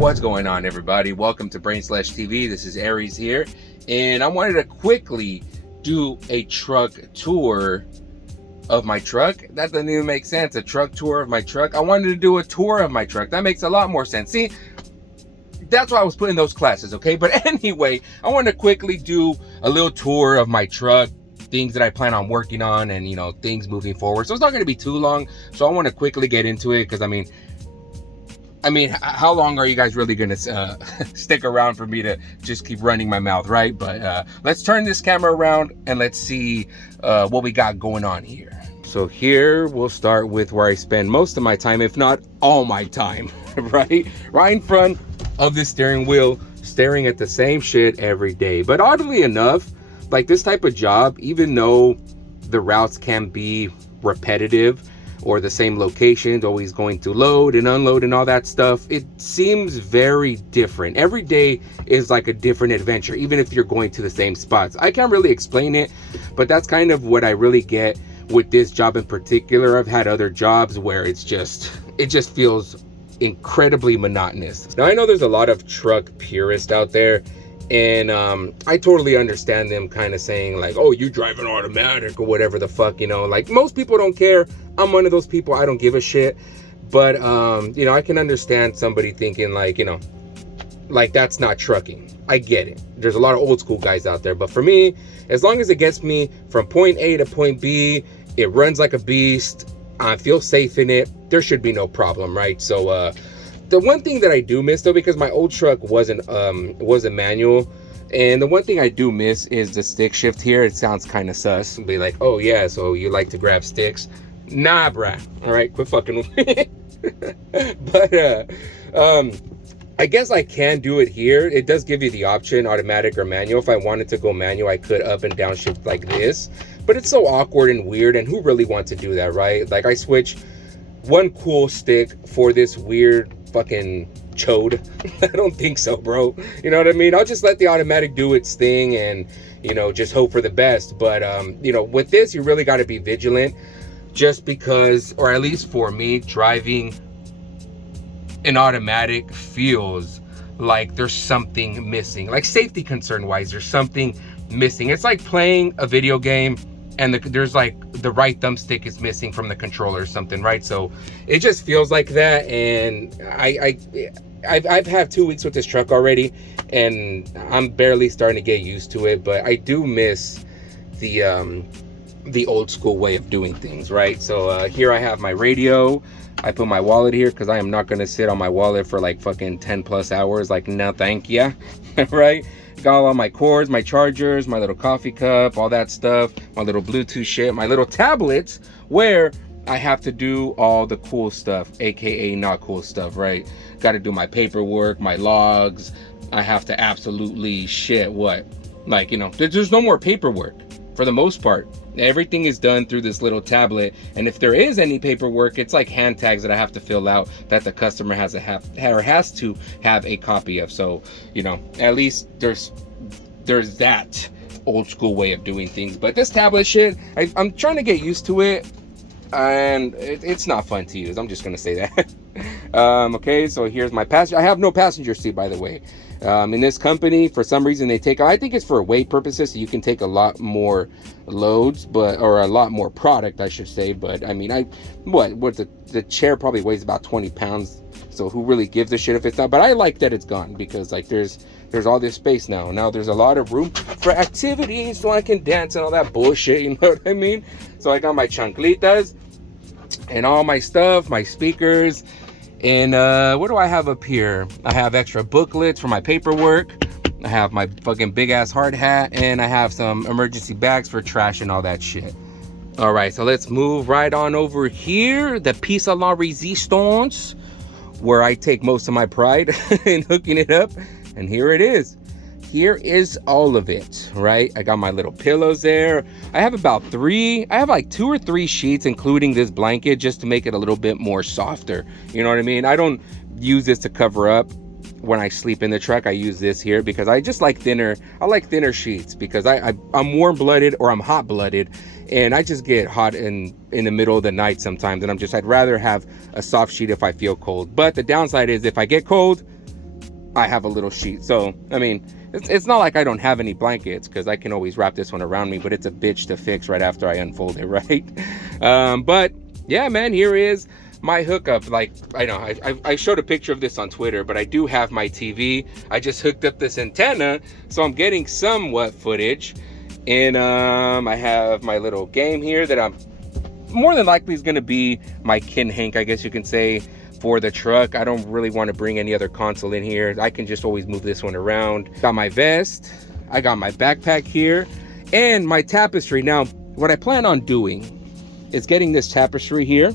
What's going on, everybody? Welcome to Brainslash TV. This is Aries here, and I wanted to quickly do a truck tour of my truck. That doesn't even make sense. A truck tour of my truck. I wanted to do a tour of my truck. That makes a lot more sense. See, that's why I was putting those classes, okay? But anyway, I wanted to quickly do a little tour of my truck, things that I plan on working on, and things moving forward. So it's not going to be too long. So I want to quickly get into it because I mean, how long are you guys really gonna stick around for me to just keep running my mouth, right? But let's turn this camera around and let's see what we got going on here. So here we'll start with where I spend most of my time, if not all my time, right in front of the steering wheel, staring at the same shit every day. But oddly enough, like this type of job, even though the routes can be repetitive, or the same locations, always going to load and unload and all that stuff, it seems very different. Every day is like a different adventure, even if you're going to the same spots. I can't really explain it, but that's kind of what I really get with this job in particular. I've had other jobs where it just feels incredibly monotonous. Now I know there's a lot of truck purists out there, and I totally understand them kind of saying like, oh, you drive an automatic or whatever the fuck, like most people don't care. I'm one of those people, I don't give a shit. But I can understand somebody thinking like, like that's not trucking. I get it. There's a lot of old school guys out there, but for me, as long as it gets me from point A to point B, it runs like a beast, I feel safe in it, there should be no problem, right? So the one thing that I do miss though, because my old truck was a manual, and the one thing I do miss is the stick shift here. It sounds kind of sus. Be like, oh yeah, so you like to grab sticks? Nah, bruh. All right, quit fucking with me. But I guess I can do it here. It does give you the option, automatic or manual. If I wanted to go manual, I could up and down shift like this. But it's so awkward and weird, and who really wants to do that, right? Like I switch one cool stick for this weird fucking chode. I don't think so, bro. You know what I mean? I'll just let the automatic do its thing and just hope for the best. But with this, you really got to be vigilant, just because, or at least for me, driving an automatic feels like there's something missing. Like safety concern wise, there's something missing. It's like playing a video game and there's like the right thumbstick is missing from the controller or something, right? So it just feels like that. And I've had 2 weeks with this truck already, and I'm barely starting to get used to it. But I do miss the old school way of doing things, right? So here I have my radio. I put my wallet here because I am not gonna sit on my wallet for like fucking 10 plus hours. Like, no thank ya. Right? Got all my cords, my chargers, my little coffee cup, all that stuff, my little Bluetooth shit, my little tablets where I have to do all the cool stuff, aka not cool stuff, right? Got to do my paperwork, my logs. I have to absolutely there's no more paperwork for the most part. Everything is done through this little tablet, and if there is any paperwork, it's like hand tags that I have to fill out that the customer has to have a copy of. So at least there's that old school way of doing things. But this tablet shit, I'm trying to get used to it, and it's not fun to use. I'm just gonna say that. Okay, so here's my passenger. I have no passenger seat, by the way. In this company, for some reason they I think it's for weight purposes, so you can take a lot more loads, or a lot more product, I should say. But I mean, the chair probably weighs about 20 pounds, so who really gives a shit if it's not? But I like that it's gone, because like there's all this space now. Now there's a lot of room for activities, so I can dance and all that bullshit, you know what I mean? So I got my chanclitas and all my stuff, my speakers. And what do I have up here? I have extra booklets for my paperwork. I have my fucking big ass hard hat, and I have some emergency bags for trash and all that shit. All right, so let's move right on over here. The piece à la resistance, where I take most of my pride in hooking it up. And here it is. Here is all of it, right? I got my little pillows there. I have like 2 or 3 sheets, including this blanket, just to make it a little bit more softer. You know what I mean? I don't use this to cover up when I sleep in the truck. I use this here because I just like thinner. I like thinner sheets because I'm warm-blooded, or I'm hot-blooded, and I just get hot in the middle of the night sometimes. And I'd rather have a soft sheet if I feel cold. But the downside is if I get cold, I have a little sheet. So, I mean, it's not like I don't have any blankets, because I can always wrap this one around me, but it's a bitch to fix right after I unfold it, right? But yeah, man, here is my hookup. Like, I know I showed a picture of this on Twitter, but I do have my TV. I just hooked up this antenna, so I'm getting somewhat footage. And I have my little game here that I'm more than likely is going to be my Kinhank, I guess you can say, for the truck. I don't really want to bring any other console in here. I can just always move this one around. Got my vest, I got my backpack here, and my tapestry. Now, what I plan on doing is getting this tapestry here,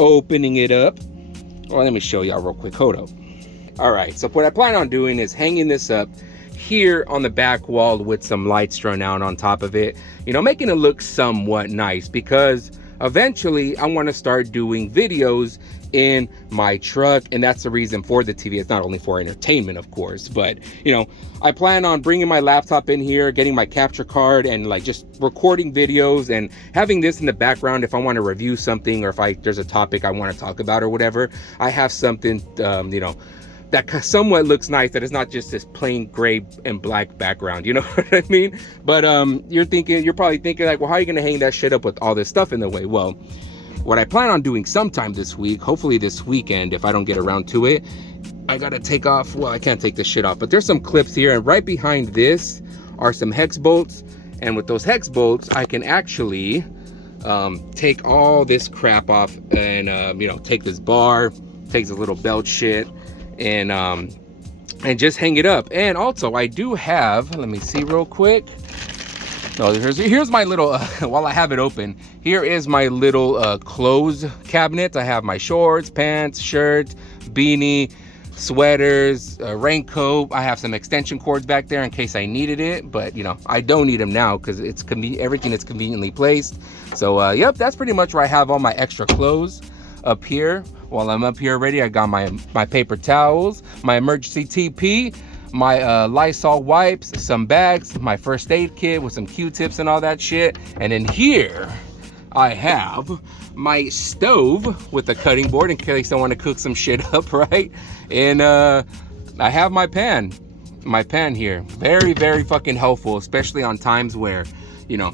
opening it up. Well, let me show y'all real quick. Hold up. All right, so what I plan on doing is hanging this up here on the back wall with some lights strung out on top of it, you know, making it look somewhat nice, because eventually I want to start doing videos in my truck, and that's the reason for the TV. It's not only for entertainment, of course, but you know, I plan on bringing my laptop in here, getting my capture card, and like just recording videos and having this in the background if I want to review something, or if there's a topic I want to talk about or whatever. I have something you know, that somewhat looks nice, that is not just this plain gray and black background, you know what I mean? But you're probably thinking like, well, how are you gonna hang that shit up with all this stuff in the way? Well, what I plan on doing sometime this week, hopefully this weekend if I don't get around to it, I gotta take off, well, I can't take this shit off, but there's some clips here, and right behind this are some hex bolts, and with those hex bolts I can actually take all this crap off, and you know, take this bar, take this little belt shit, and just hang it up. And also I do have, let me see real quick. No, here's my little while I have it open, here is my little clothes cabinet. I have my shorts, pants, shirt, beanie, sweaters, raincoat. I have some extension cords back there in case I needed it, but you know, I don't need them now because it's everything is conveniently placed. So yep, that's pretty much where I have all my extra clothes up here. While I'm up here already, I got my paper towels, my emergency TP, my Lysol wipes, some bags, my first aid kit with some Q-tips and all that shit. And in here I have my stove with a cutting board in case I want to cook some shit up, right? And I have my pan here. Very, very fucking helpful, especially on times where, you know,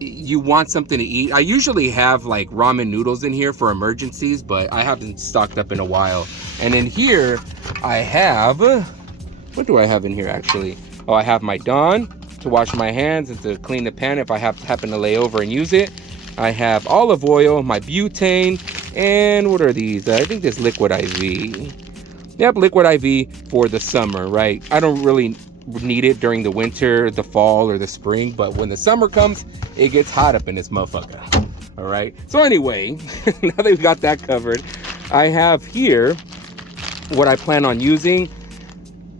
you want something to eat. I usually have like ramen noodles in here for emergencies, but I haven't stocked up in a while. And in here I have, what do I have in here actually? Oh, I have my Dawn to wash my hands and to clean the pan if I happen to lay over and use it. I have olive oil, my butane, and what are these? I think this Liquid IV. Yep, Liquid IV for the summer, right? I don't really need it during the winter, the fall, or the spring, but when the summer comes, it gets hot up in this motherfucker. All right, so anyway, now that we've got that covered, I have here what I plan on using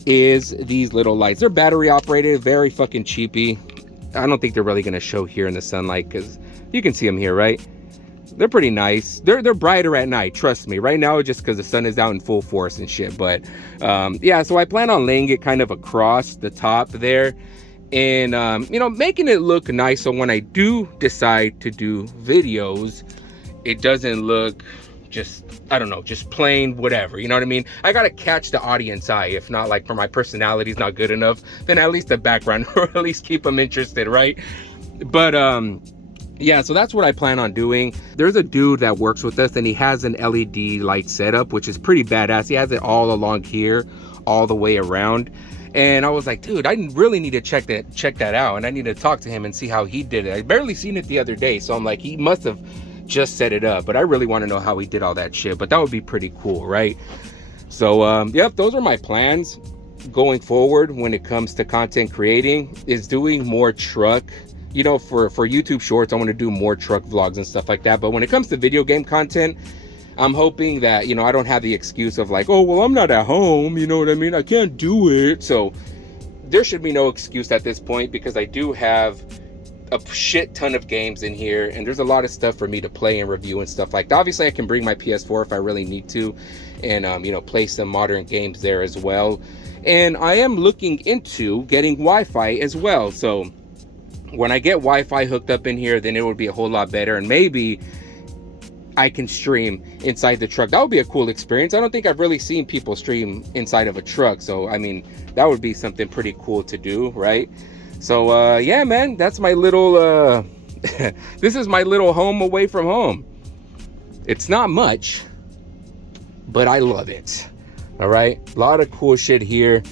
is these little lights. They're battery operated, very fucking cheapy. I don't think they're really gonna show here in the sunlight because you can see them here, right? They're pretty nice. They're brighter at night, trust me. Right now, just because the sun is out in full force and shit. But yeah, so I plan on laying it kind of across the top there, and you know, making it look nice. So when I do decide to do videos, it doesn't look just, I don't know, just plain whatever. You know what I mean? I gotta catch the audience eye. If not, like, for my personality is not good enough, then at least the background, or at least keep them interested, right? But yeah, so that's what I plan on doing. There's a dude that works with us, and he has an LED light setup, which is pretty badass. He has it all along here, all the way around. And I was like, dude, I really need to check that out, and I need to talk to him and see how he did it. I barely seen it the other day, so I'm like, he must have just set it up, but I really want to know how he did all that shit. But that would be pretty cool, right? So yep, those are my plans going forward when it comes to content creating, is doing more truck. You know, for YouTube Shorts, I want to do more truck vlogs and stuff like that. But when it comes to video game content, I'm hoping that, you know, I don't have the excuse of like, oh, well, I'm not at home, you know what I mean? I can't do it. So there should be no excuse at this point, because I do have a shit ton of games in here, and there's a lot of stuff for me to play and review and stuff like that. Obviously, I can bring my PS4 if I really need to, and you know, play some modern games there as well. And I am looking into getting Wi-Fi as well. So when I get Wi-Fi hooked up in here, then it would be a whole lot better. And maybe I can stream inside the truck. That would be a cool experience. I don't think I've really seen people stream inside of a truck. So, I mean, that would be something pretty cool to do, right? So, yeah, man, that's my little, this is my little home away from home. It's not much, but I love it. All right, a lot of cool shit here.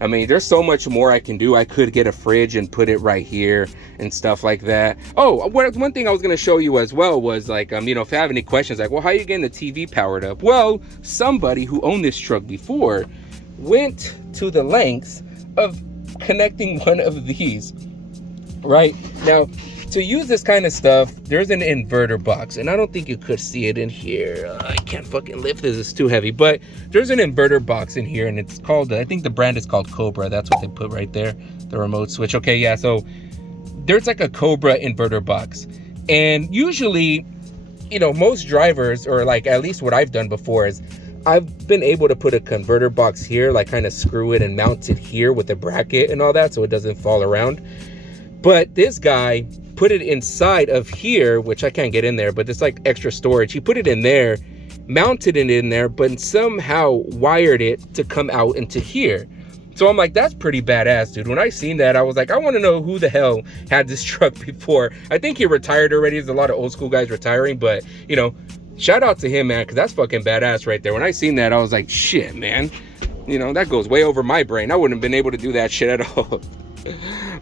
I mean, there's so much more I can do. I could get a fridge and put it right here and stuff like that. Oh, one thing I was going to show you as well was like, you know, if you have any questions, like, well, how are you getting the TV powered up? Well, somebody who owned this truck before went to the lengths of connecting one of these, right? Now, to use this kind of stuff, there's an inverter box, and I don't think you could see it in here. I can't fucking lift this, it's too heavy, but there's an inverter box in here, and it's called, I think the brand is called Cobra. That's what they put right there, the remote switch. Okay, yeah, so there's like a Cobra inverter box, and usually, you know, most drivers, or like at least what I've done before, is I've been able to put a converter box here, like kind of screw it and mount it here with a bracket and all that so it doesn't fall around. But this guy put it inside of here, which I can't get in there, but it's like extra storage. He put it in there, mounted it in there, but somehow wired it to come out into here. So I'm like, that's pretty badass, dude. When I seen that, I was like, I want to know who the hell had this truck before. I think he retired already. There's a lot of old school guys retiring, but you know, shout out to him, man, because that's fucking badass right there. When I seen that, I was like, shit, man. You know, that goes way over my brain. I wouldn't have been able to do that shit at all.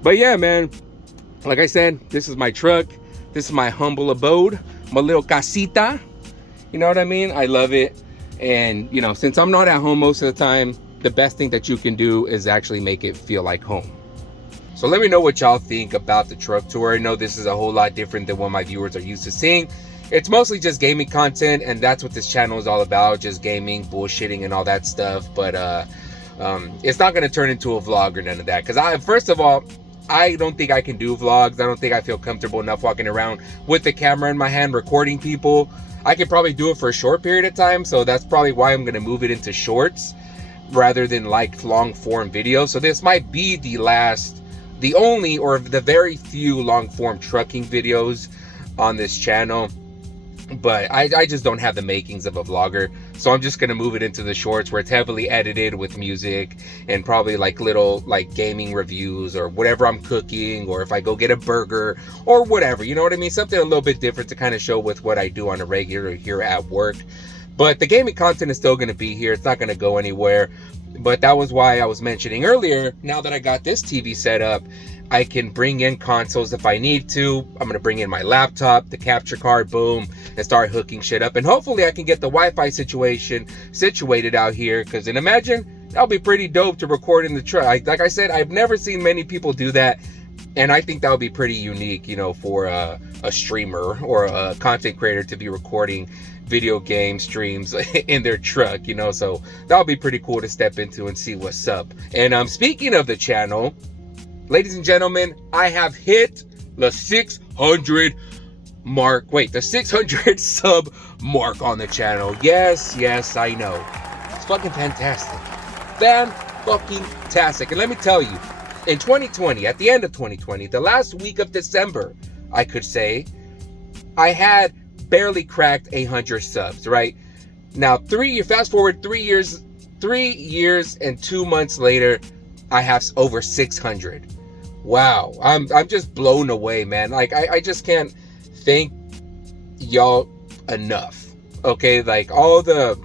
But yeah, man. Like I said, this is my truck. This is my humble abode, my little casita. You know what I mean? I love it. And, you know, since I'm not at home most of the time, the best thing that you can do is actually make it feel like home. So let me know what y'all think about the truck tour. I know this is a whole lot different than what my viewers are used to seeing. It's mostly just gaming content, and that's what this channel is all about, just gaming, bullshitting, and all that stuff. But it's not going to turn into a vlog or none of that. Because first of all, I don't think I can do vlogs. I don't think I feel comfortable enough walking around with the camera in my hand recording people. I could probably do it for a short period of time, so that's probably why I'm going to move it into shorts rather than like long form videos. So this might be the only or the very few long form trucking videos on this channel. But I just don't have the makings of a vlogger, so I'm just gonna move it into the shorts where it's heavily edited with music and probably like little like gaming reviews or whatever I'm cooking, or if I go get a burger or whatever, you know what I mean? Something a little bit different to kind of show with what I do on a regular here at work. But the gaming content is still gonna be here. It's not gonna go anywhere. But that was why I was mentioning earlier, now that I got this TV set up, I can bring in consoles if I need to. I'm going to bring in my laptop, the capture card, boom, and start hooking shit up. And hopefully I can get the Wi-Fi situation situated out here. Because then imagine, that'll be pretty dope to record in the truck. Like I said, I've never seen many people do that. And I think that would be pretty unique, you know, for a streamer or a content creator to be recording video game streams in their truck, you know. So that'll be pretty cool to step into and see what's up. And speaking of the channel, ladies and gentlemen, I have hit the 600 mark. Wait, the 600 sub mark on the channel. Yes, I know. It's fucking fantastic. Fan-fucking-tastic. And let me tell you, in 2020, at the end of 2020, the last week of December, I could say, I had barely cracked 100 subs, right? Now, fast forward 3 years and 2 months later, I have over 600. Wow, I'm just blown away, man. Like, I just can't thank y'all enough. Okay, like all the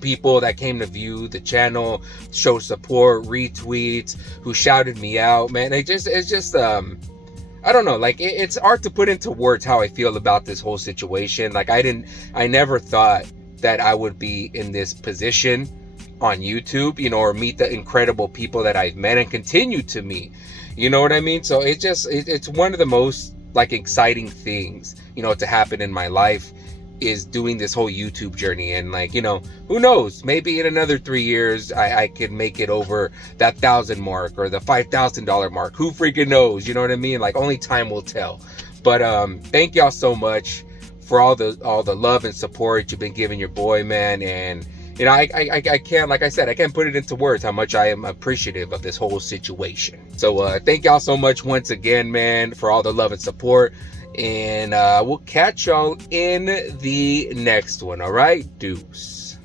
people that came to view the channel, show support, retweets, who shouted me out, man. It's just I don't know, like it's hard to put into words how I feel about this whole situation. Like I never thought that I would be in this position on YouTube, you know, or meet the incredible people that I've met and continue to meet. You know what I mean? So it's one of the most like exciting things, you know, to happen in my life, is doing this whole YouTube journey. And like, you know, who knows, maybe in another 3 years I could make it over that 1,000 mark or the $5,000 mark. Who freaking knows? You know what I mean? Like, only time will tell. But thank y'all so much for all the love and support you've been giving your boy, man. And you know, I can't, like I said, I can't put it into words how much I am appreciative of this whole situation. So thank y'all so much once again, man, for all the love and support. And we'll catch y'all in the next one. All right, deuce.